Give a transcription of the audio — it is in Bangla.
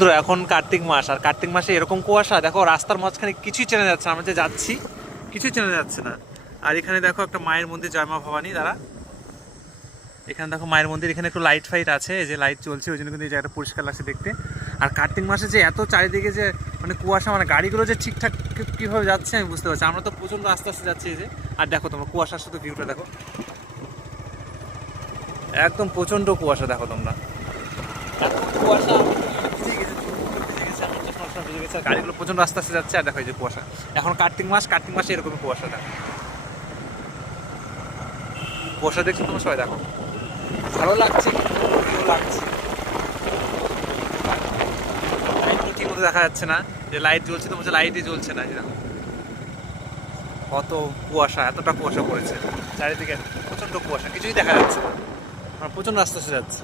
বন্ধুরা এখন কার্তিক মাস, আর কার্তিক মাসে এরকম কুয়াশা, দেখো রাস্তার মাঝখানে কিছুই চেনা যাচ্ছে না, আমরা যে যাচ্ছি কিছুই চেনা যাচ্ছে না। আর এখানে দেখো একটা মায়ের মন্দির, জয় মা ভবানী। দ্বারা এখানে দেখো মায়ের মন্দির, এখানে একটু লাইট ফাইট আছে, এই যে লাইট চলছে, ওই জন্য কিন্তু এই জায়গাটা পরিষ্কার লাগছে দেখতে। আর কার্তিক মাসে যে এত চারিদিকে যে মানে কুয়াশা, মানে গাড়িগুলো যে ঠিকঠাক কীভাবে যাচ্ছে আমি বুঝতে পারছি। আমরা তো প্রচণ্ড আস্তে আস্তে যাচ্ছি এই যে। আর দেখো তোমরা কুয়াশার সাথে ভিউটা দেখো, একদম প্রচণ্ড কুয়াশা দেখো তোমরা, এত কুয়াশা ভিজে গেছে, ভিজে গেছে। আর গাড়িগুলো প্রচণ্ড আস্তে আস্তে যাচ্ছে। আর দেখো এই যে কুয়াশা, এখন কার্তিক মাস, কার্তিক মাসে এরকমই কুয়াশা দেখো। কুয়াশা দেখছো তোমরা সবাই, দেখো ভালো লাগছে, ভালো লাগছে। লাইটগুলো ঠিক মতো দেখা যাচ্ছে না, যে লাইট জ্বলছে তো বলছে লাইটই জ্বলছে না। এরকম কত কুয়াশা, এতটা কুয়াশা পড়েছে চারিদিকে, প্রচণ্ড কুয়াশা, কিছুই দেখা যাচ্ছে না। আমরা প্রচণ্ড আস্তে আস্তে যাচ্ছি।